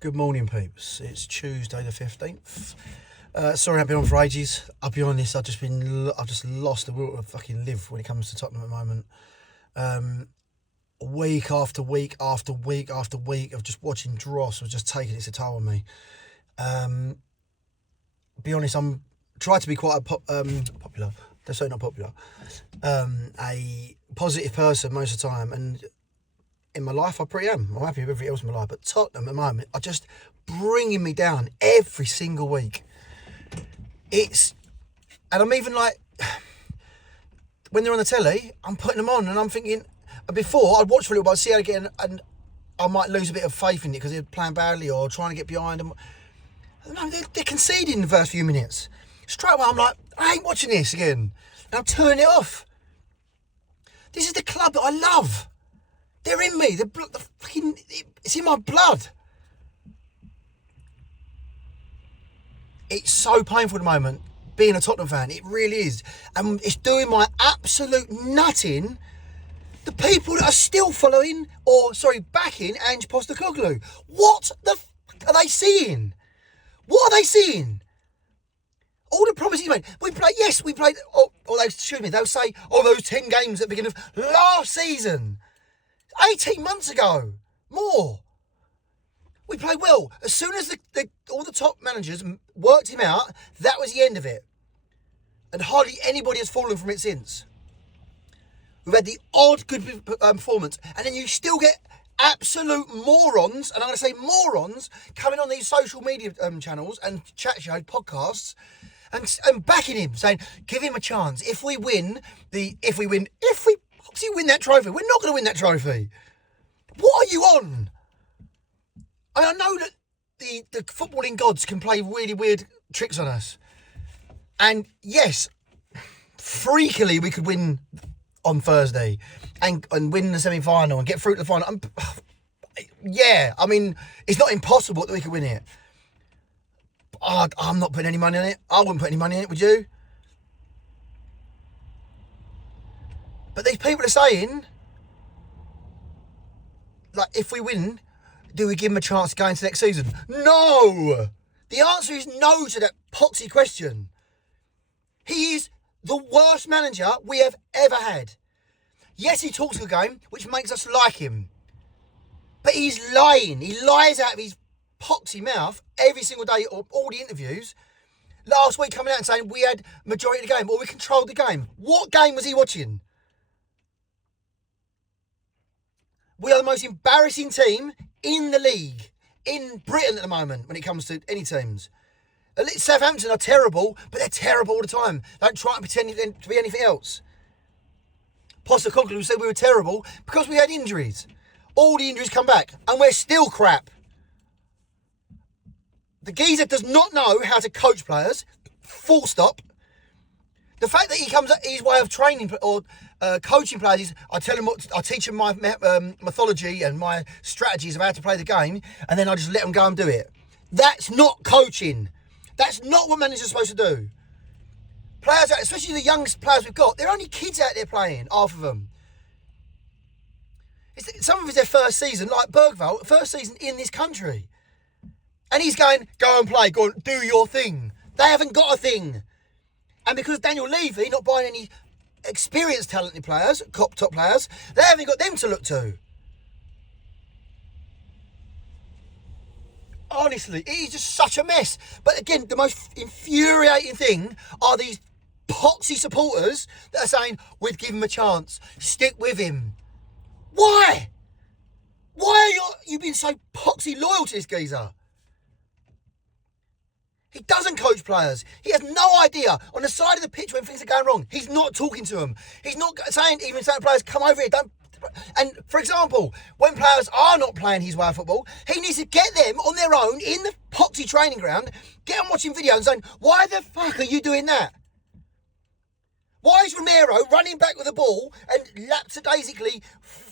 Good morning, peeps. It's Tuesday the 15th. Sorry I've been on for ages. I'll be honest, I've just lost the will to fucking live when it comes to Tottenham at the moment. Week after week after week after week of just watching dross was just taking its toll on me. Be honest, I'm trying to be quite popular. They're certainly not popular. A positive person most of the time, and in my life I pretty am. I'm happy with everything else in my life, but Tottenham at the moment are just bringing me down every single week. And I'm even like, when they're on the telly, I'm putting them on and I'm thinking, before I'd watch for a little bit, I'd see how they get, and I might lose a bit of faith in it because they're playing badly or trying to get behind them. No, they're conceding in the first few minutes. Straight away I'm like, I ain't watching this again. And I'm turning it off. This is the club that I love. They're in me. It's in my blood. It's so painful at the moment, being a Tottenham fan. It really is. And it's doing my absolute nutting. The people that are still backing Ange Postecoglou. What the are they seeing? What are they seeing? All the promises he made. We played. They'll say, those 10 games at the beginning of last season. 18 months ago. More. We played well. As soon as all the top managers worked him out, that was the end of it. And hardly anybody has fallen from it since. We've had the odd good performance. And then you still get absolute morons, and I'm going to say morons, coming on these social media channels and chat show podcasts and backing him, saying, give him a chance. If we win that trophy, we're not going to win that trophy. What are you on? I know that the footballing gods can play really weird tricks on us. And yes, freakily we could win on Thursday and win the semi-final and get through to the final. It's not impossible that we could win it. I'm not putting any money on it. I wouldn't put any money on it, would you? But these people are saying, like, if we win, do we give him a chance to go into next season? No! The answer is no to that poxy question. He is the worst manager we have ever had. Yes, he talks a good game, which makes us like him. But he's lying. He lies out of his poxy mouth every single day, or all the interviews. Last week coming out and saying we had majority of the game, or we controlled the game. What game was he watching? We are the most embarrassing team in the league, in Britain at the moment, when it comes to any teams. Southampton are terrible, but they're terrible all the time. Don't try and pretend to be anything else. Postecoglou said we were terrible because we had injuries. All the injuries come back, and we're still crap. The geezer does not know how to coach players, full stop. The fact that he comes at his way of training or coaching players is, I teach him my mythology and my strategies of how to play the game, and then I just let them go and do it. That's not coaching. That's not what managers are supposed to do. Players, especially the youngest players we've got, they're only kids out there playing, half of them. Some of it's their first season, like Bergvall, first season in this country. And he's going, go and play, go and do your thing. They haven't got a thing. And because Daniel Levy not buying any experienced, talented players, top players, they haven't got them to look to. Honestly, it is just such a mess. But again, the most infuriating thing are these poxy supporters that are saying, we'd give him a chance, stick with him. Why? Why are you being so poxy loyal to this geezer? He doesn't coach players. He has no idea on the side of the pitch when things are going wrong. He's not talking to them. He's not saying to players, come over here, don't. And for example, when players are not playing his way of football, he needs to get them on their own in the poxy training ground, get them watching videos and saying, why the fuck are you doing that? Why is Romero running back with the ball and lapsadaisically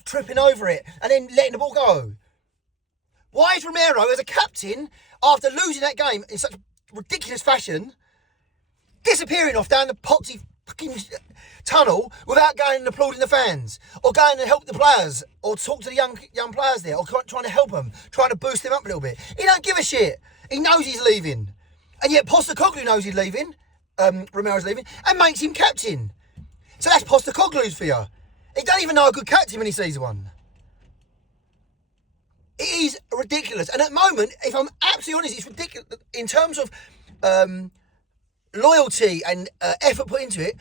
tripping over it and then letting the ball go? Why is Romero, as a captain, after losing that game in such ridiculous fashion, disappearing off down the poxy fucking tunnel without going and applauding the fans, or going and help the players, or talk to the young players there, or trying to help them, trying to boost them up a little bit. He don't give a shit. He knows he's leaving. And yet Postecoglou knows he's leaving, Romero's leaving, and makes him captain. So that's Postecoglou's for you. He don't even know a good captain when he sees one. It is ridiculous. And at the moment, if I'm absolutely honest, it's ridiculous. In terms of loyalty and effort put into it,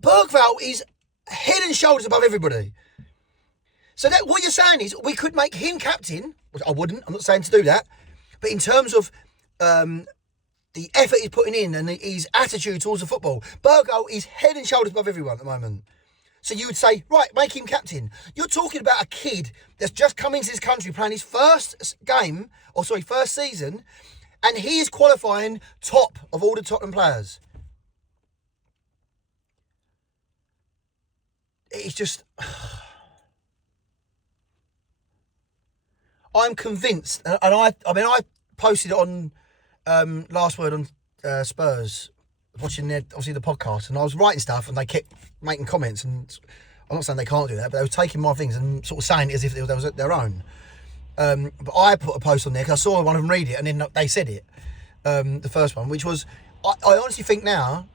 Bergvall is head and shoulders above everybody. So that what you're saying is we could make him captain, which I wouldn't, I'm not saying to do that, but in terms of the effort he's putting in and his attitude towards the football, Bergvall is head and shoulders above everyone at the moment. So you would say, right, make him captain. You're talking about a kid that's just come into this country playing his first season, and he is qualifying top of all the Tottenham players. It's just... I'm convinced, and I posted it on Last Word on Spurs, watching obviously the podcast, and I was writing stuff, and they kept making comments, and I'm not saying they can't do that, but they were taking my things and sort of saying it as if it was their own. But I put a post on there because I saw one of them read it, and then they said it, the first one, which was, I honestly think now,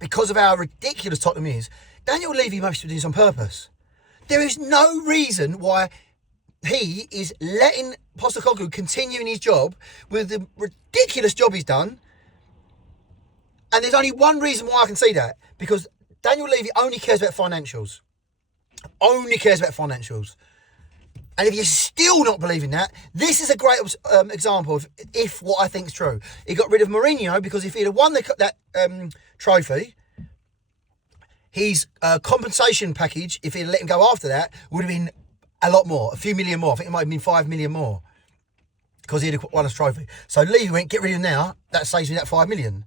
because of how ridiculous Tottenham is, Daniel Levy must be doing this on purpose. There is no reason why he is letting Postecoglou continue in his job with the ridiculous job he's done. And there's only one reason why I can see that. Because Daniel Levy only cares about financials. Only cares about financials. And if you're still not believing that, this is a great example of if what I think is true. He got rid of Mourinho because if he'd have won that trophy, his compensation package, if he'd let him go after that, would have been a lot more, a few million more. I think it might have been 5 million more because he'd have won his trophy. So Levy went, get rid of him now, that saves me that 5 million.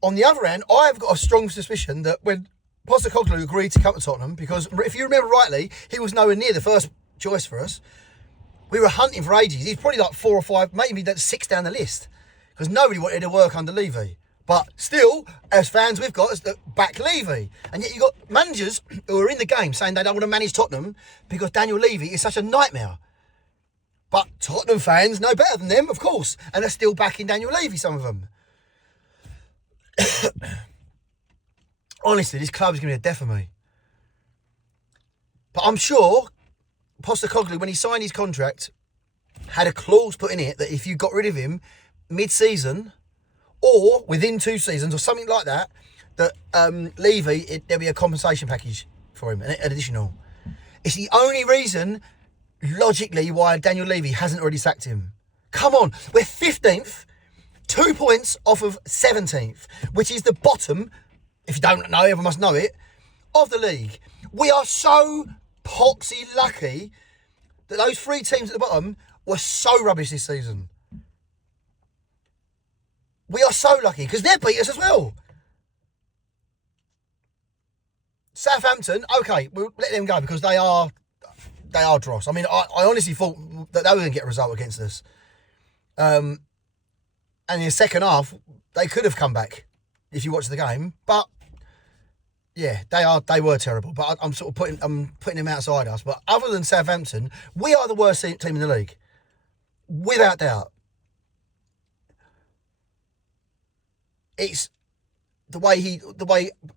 On the other hand, I've got a strong suspicion that when Postecoglou agreed to come to Tottenham, because if you remember rightly, he was nowhere near the first choice for us. We were hunting for ages. He's probably like 4 or 5, maybe 6 down the list, because nobody wanted to work under Levy. But still, as fans, we've got to back Levy. And yet you've got managers who are in the game saying they don't want to manage Tottenham because Daniel Levy is such a nightmare. But Tottenham fans know better than them, of course, and they're still backing Daniel Levy, some of them. Honestly, this club is going to be a death for me. But I'm sure Postecoglou, when he signed his contract, had a clause put in it that if you got rid of him mid-season or within 2 seasons or something like that, that Levy, there'll be a compensation package for him, an additional. It's the only reason, logically, why Daniel Levy hasn't already sacked him. Come on, we're 15th, 2 points off of 17th, which is the bottom, if you don't know, everyone must know it, of the league. We are so poxy lucky that those 3 teams at the bottom were so rubbish this season. We are so lucky because they've beat us as well. Southampton, okay, we'll let them go because they are dross. I mean, I honestly thought that they were going to get a result against us. And in the second half, they could have come back if you watch the game. But yeah, they were terrible. But I'm putting them outside us. But other than Southampton, we are the worst team in the league, without doubt. It's the way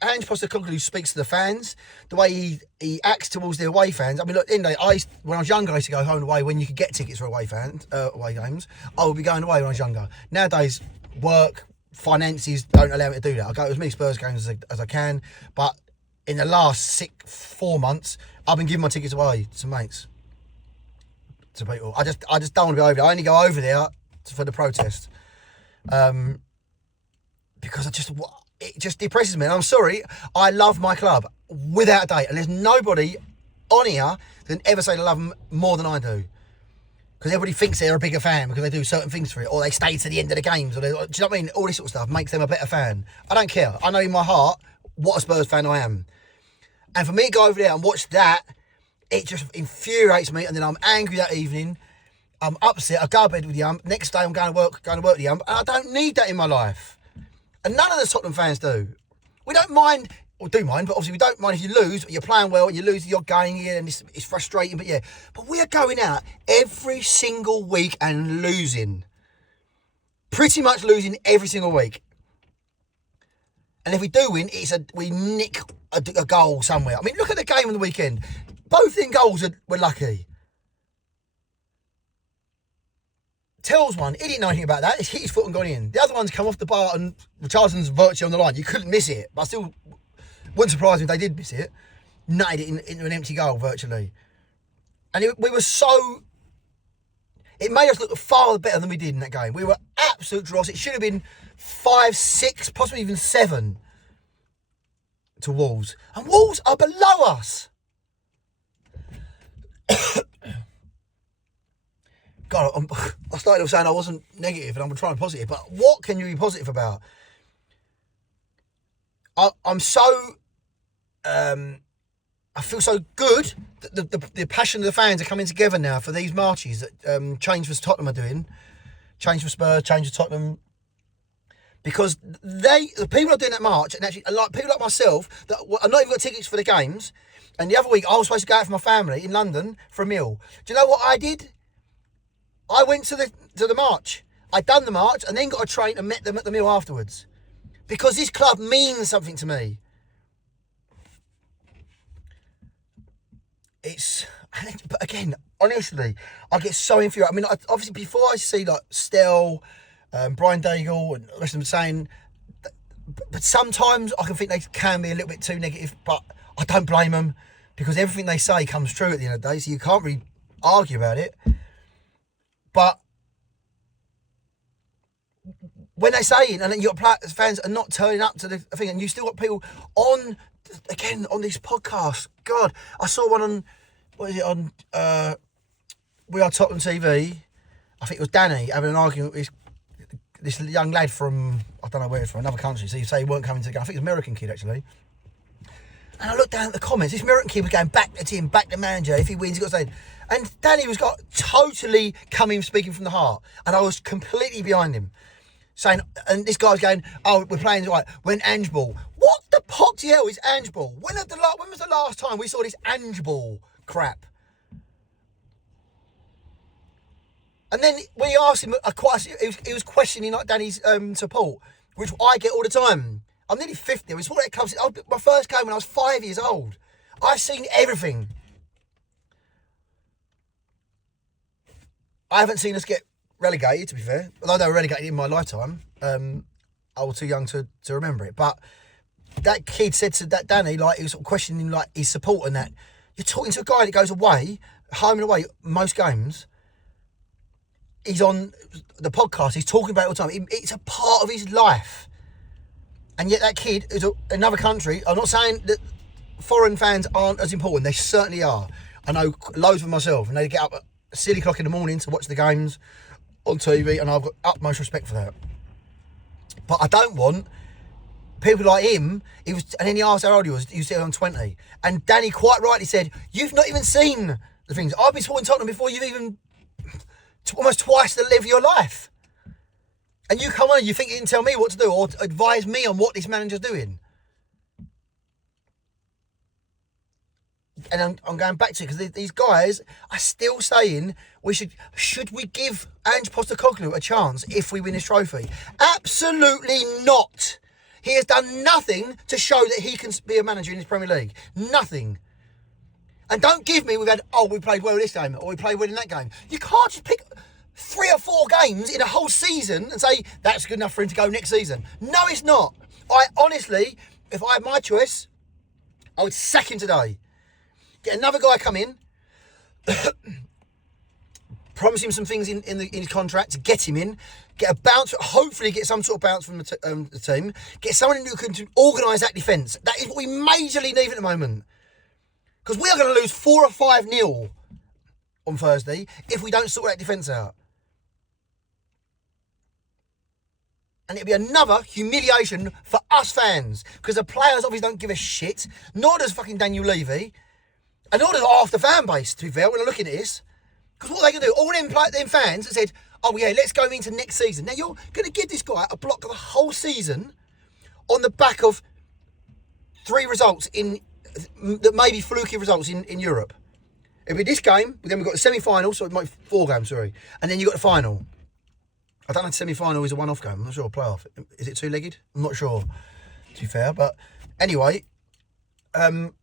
Ange Postecoglou speaks to the fans, the way he acts towards the away fans. I mean, look, when I was younger, I used to go home and away when you could get tickets for away games. I would be going away when I was younger. Nowadays, work, finances don't allow me to do that. I go to as many Spurs games as I can, but in the last 4 months, I've been giving my tickets away to mates, to people. I just don't want to be over there. I only go over there for the protest. Because it just depresses me. And I'm sorry, I love my club without a doubt. And there's nobody on here that can ever say they love them more than I do. Because everybody thinks they're a bigger fan because they do certain things for it, or they stay to the end of the games, or do you know what I mean? All this sort of stuff makes them a better fan. I don't care. I know in my heart what a Spurs fan I am. And for me to go over there and watch that, it just infuriates me. And then I'm angry that evening. I'm upset. I go to bed with the ump. Next day I'm going to work with the ump. And I don't need that in my life. And none of the Tottenham fans do. We don't mind, or do mind, but obviously we don't mind if you lose, but you're playing well and you lose your game here and it's frustrating, but yeah. But we are going out every single week and losing. Pretty much losing every single week. And if we do win, we nick a goal somewhere. I mean, look at the game on the weekend. Both in goals were lucky. Tells one, he didn't know anything about that. He's hit his foot and gone in. The other one's come off the bar and Richardson's virtually on the line. You couldn't miss it. But I still wouldn't surprise me if they did miss it. Nutted it into an empty goal virtually. And we were so... It made us look far better than we did in that game. We were absolute dross. It should have been 5, 6, possibly even 7 to Wolves. And Wolves are below us. God, I started off saying I wasn't negative and I'm trying positive, but what can you be positive about? I'm so... I feel so good that the passion of the fans are coming together now for these marches that Change for Tottenham are doing. Change for Spurs, Change for Tottenham. Because the people are doing that march, and actually people like myself that are not even got tickets for the games. And the other week I was supposed to go out for my family in London for a meal. Do you know what I did? I went to the march. I'd done the march and then got a train and met them at the meal afterwards. Because this club means something to me. But again, honestly, I get so infuriated. I mean, obviously, before I see like Stell, Brian Daigle, and the rest of them saying, but sometimes I can think they can be a little bit too negative, but I don't blame them because everything they say comes true at the end of the day, so you can't really argue about it. But when they say it, and then your fans are not turning up to the thing, and you still got people on this podcast. God, I saw one on, We Are Tottenham TV. I think it was Danny having an argument with this young lad from, I don't know where it's from, another country. So you say he weren't coming to the game. I think it was an American kid actually. And I looked down at the comments. This American kid was going back to him, back to manager. If he wins, he's got to say. And Danny was totally coming, speaking from the heart. And I was completely behind him. Saying, and this guy's going, oh, we're playing right when Ange ball. What the pot the hell is Ange ball? When was the last time we saw this Ange ball crap? And then when he asked him, he was questioning like Danny's support, which I get all the time. I'm nearly 50. I was supporting that club. My first game when I was 5 years old. I've seen everything. I haven't seen us get relegated, to be fair. Although they were relegated in my lifetime. I was too young to remember it. But that kid said to that Danny, like, he was sort of questioning like his support and that. You're talking to a guy that goes away, home and away, most games. He's on the podcast. He's talking about it all the time. It's a part of his life. And yet that kid is another country. I'm not saying that foreign fans aren't as important. They certainly are. I know loads of them myself. And they get up at a silly clock in the morning to watch the games on TV. And I've got utmost respect for that. But I don't want people like him. And then he asked how old he was. He was still on 20. And Danny quite rightly said, you've not even seen the things. I've been supporting Tottenham before you've even... almost twice the live of your life. And you come on and you think you can tell me what to do or advise me on what this manager's doing. And I'm going back to it because these guys are still saying should we give Ange Postecoglou a chance if we win this trophy? Absolutely not. He has done nothing to show that he can be a manager in this Premier League. Nothing. And don't give me, we played well this game, or we played well in that game. You can't just pick 3 or 4 games in a whole season and say, that's good enough for him to go next season. No, it's not. I honestly, if I had my choice, I would sack him today. Get another guy come in, promise him some things in his contract to get him in, get a bounce, hopefully get some sort of bounce from the team, get someone who can organise that defence. That is what we majorly need at the moment. Because we are going to lose 4 or 5-0 on Thursday if we don't sort that defence out. And it'll be another humiliation for us fans. Because the players obviously don't give a shit. Nor does fucking Daniel Levy. And nor does half the fan base, to be fair, when I look at this. Because what are they going to do? All them fans that said, oh yeah, let's go into next season. Now you're going to give this guy a block of a whole season on the back of 3 results that may be fluky results in Europe. It'll be this game, then we've got the semi-final, so it might be 4 games, sorry. And then you've got the final. I don't know if the semi-final is a one-off game. I'm not sure. Playoff. Is it 2-legged? I'm not sure, to be fair. But anyway, to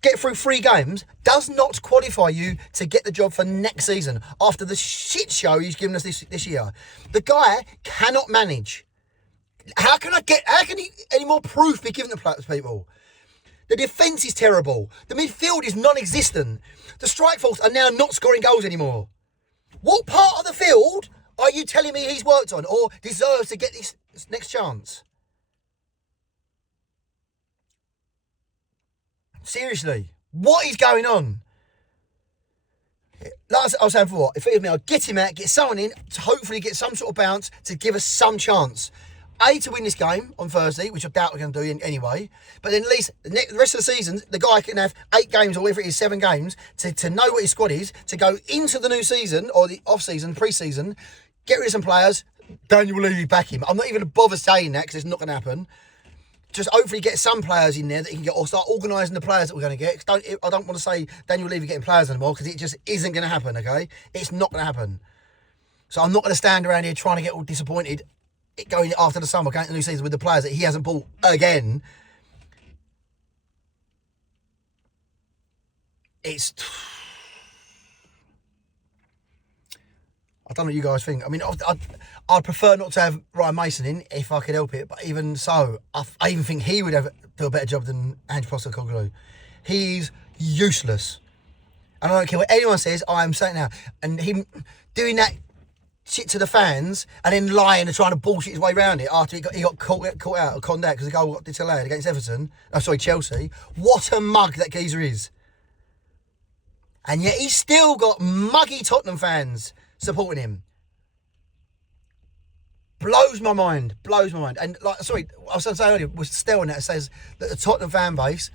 get through 3 games does not qualify you to get the job for next season after the shit show he's given us this year. The guy cannot manage. How can any more proof be given to people? The defence is terrible. The midfield is non-existent. The strike force are now not scoring goals anymore. What part of the field are you telling me he's worked on or deserves to get this next chance? Seriously, what is going on? Like I was saying before, if it was me, I'd get him out, get someone in to hopefully get some sort of bounce to give us some chance. To win this game on Thursday, which I doubt we're going to do anyway. But then at least the rest of the season, the guy can have 8 games or whatever it is, 7 games, to know what his squad is, to go into the new season or the off-season, pre-season, get rid of some players. Daniel Levy back him. I'm not even going to bother saying that because it's not going to happen. Just hopefully get some players in there that he can get, or start organising the players that we're going to get. I don't want to say Daniel Levy getting players anymore because it just isn't going to happen, okay? It's not going to happen. So I'm not going to stand around here trying to get all disappointed going after the summer, going to the new season with the players that he hasn't bought again. I don't know what you guys think. I mean, I'd prefer not to have Ryan Mason in if I could help it, but even so, I even think he would do a better job than Ange Postecoglou. He's useless. And I don't care what anyone says, I am saying now. And him doing that shit to the fans and then lying and trying to bullshit his way around it after he got caught out or conned out because the goal got disallowed against Chelsea. What a mug that geezer is. And yet he's still got muggy Tottenham fans supporting him. Blows my mind. And I was saying earlier, was Stell on that says that the Tottenham fan base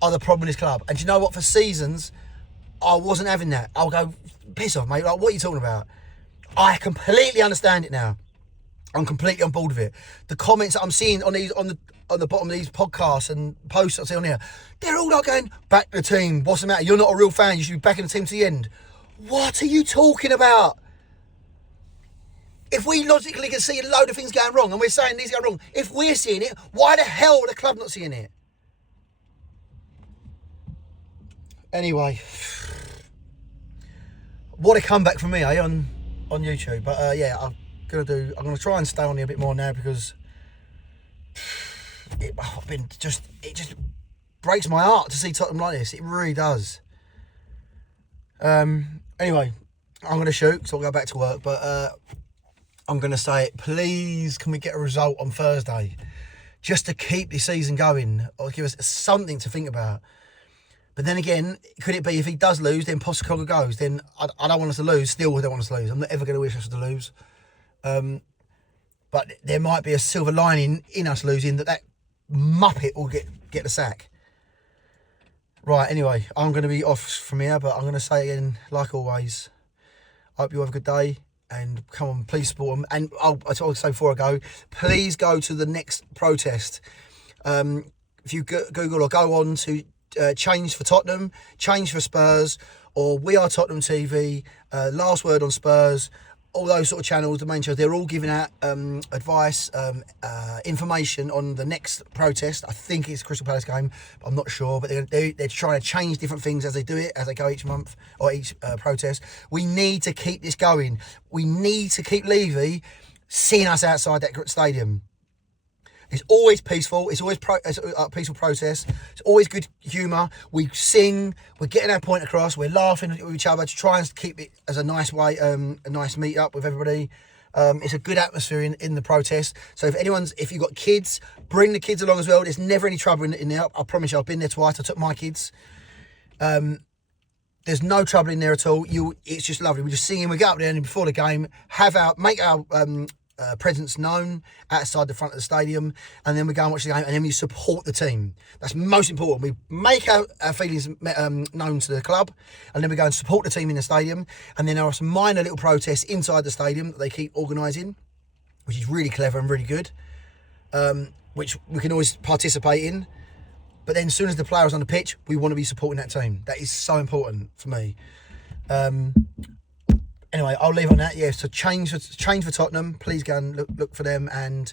are the problem in this club. And do you know what? For seasons, I wasn't having that. I'll go, piss off, mate. Like, what are you talking about? I completely understand it now. I'm completely on board with it. The comments that I'm seeing on the bottom of these podcasts and posts I see on here, they're all like going, back the team, what's the matter? You're not a real fan, you should be backing the team to the end. What are you talking about? If we logically can see a load of things going wrong and we're saying these are wrong, if we're seeing it, why the hell are the club not seeing it? Anyway, what a comeback from me, on YouTube. But yeah, I'm gonna try and stay on here a bit more now because it just breaks my heart to see Tottenham like this. It really does. Anyway, I'm gonna shoot, so I'll go back to work. But I'm gonna say it. Please, can we get a result on Thursday, just to keep the season going, or give us something to think about? But then again, could it be if he does lose, then Postecoglou goes? Then I don't want us to lose. Still, I don't want us to lose. I'm not ever going to wish us to lose. But there might be a silver lining in us losing, that muppet will get the sack. Right, anyway, I'm going to be off from here, but I'm going to say again, like always, I hope you have a good day. And come on, please support them. And I told you so before I go, please go to the next protest. If you Google or go on to Change for Tottenham, Change for Spurs, or We Are Tottenham TV, Last Word on Spurs, all those sort of channels, the main shows, they're all giving out advice, information on the next protest. I think it's Crystal Palace game, but I'm not sure. But they're trying to change different things as they do it, as they go each month or each protest. We need to keep this going. We need to keep Levy seeing us outside that stadium. It's always peaceful. It's always a peaceful protest. It's always good humour. We sing. We're getting our point across. We're laughing with each other to try and keep it as a nice way, a nice meet up with everybody. It's a good atmosphere in the protest. So if you've got kids, bring the kids along as well. There's never any trouble in there. I promise you, I've been there twice. I took my kids. There's no trouble in there at all. It's just lovely. We're just singing. We go up there and before the game, make our presence known outside the front of the stadium, and then we go and watch the game, and then we support the team. That's most important. We make our feelings known to the club, and then we go and support the team in the stadium. And then there are some minor little protests inside the stadium that they keep organising, which is really clever and really good. which we can always participate in. But then as soon as the player's on the pitch, we want to be supporting that team. That is so important for me. Anyway, I'll leave on that. Yeah, so change for Tottenham. Please go and look for them and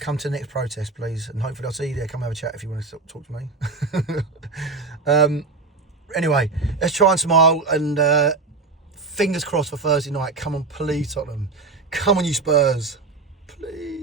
come to the next protest, please. And hopefully I'll see you there. Come have a chat if you want to talk to me. Anyway, let's try and smile and fingers crossed for Thursday night. Come on, please, Tottenham. Come on, you Spurs. Please.